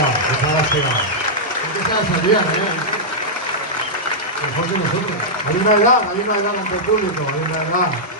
lástima. Es que se la sabían, mejor que nosotros. Hay una edad ante el público, hay una edad.